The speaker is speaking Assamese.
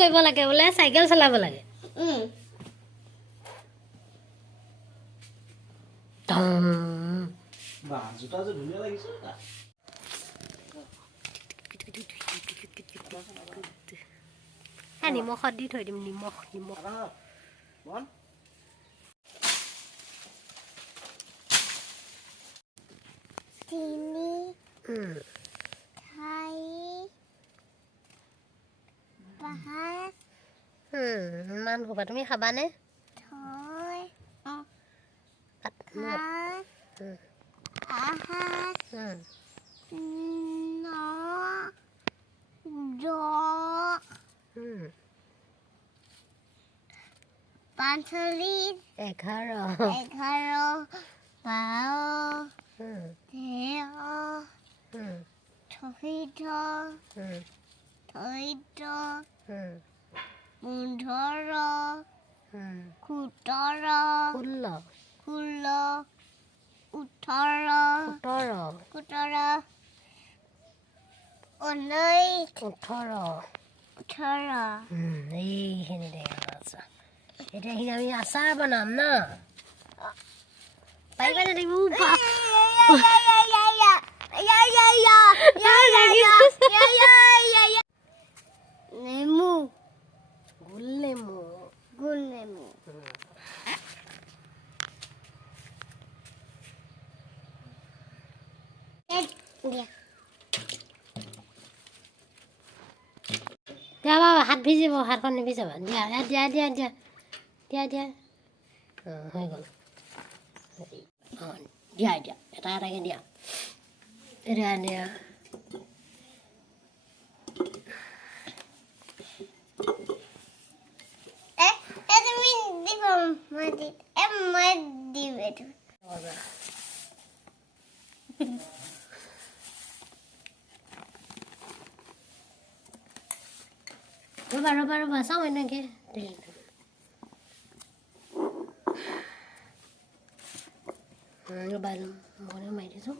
কৰিব লাগে বোলে চাইকেল চলাব লাগে বাহ জোতা যে ধুনীয়া লাগিছে নিমখত দি থৈ দিম নিমখ চিনি খাই পাহাত ইমান সোপা তুমি খাবানে থৈ আহাত পাঞ্চলিত 11 এইখিনি দে আচ্ছা এতিয়া এইখিনি আমি আচাৰ বনাম ন পাৰিবা নে তুমি নেমু গোল নেমু দিয়া বাবা হাত ভিজিব হাতখন নিভিজাবা দিয়া দিয়া দিয়া দিয়া দিয়া দিয়া হৈ গ'ল দিয়া দিয়া এটা এটাকৈ দিয়া দিয়া দিয়া ৰ'বা চাওঁ এনেকৈ ৰ'বা মনে মাৰি দিছোঁ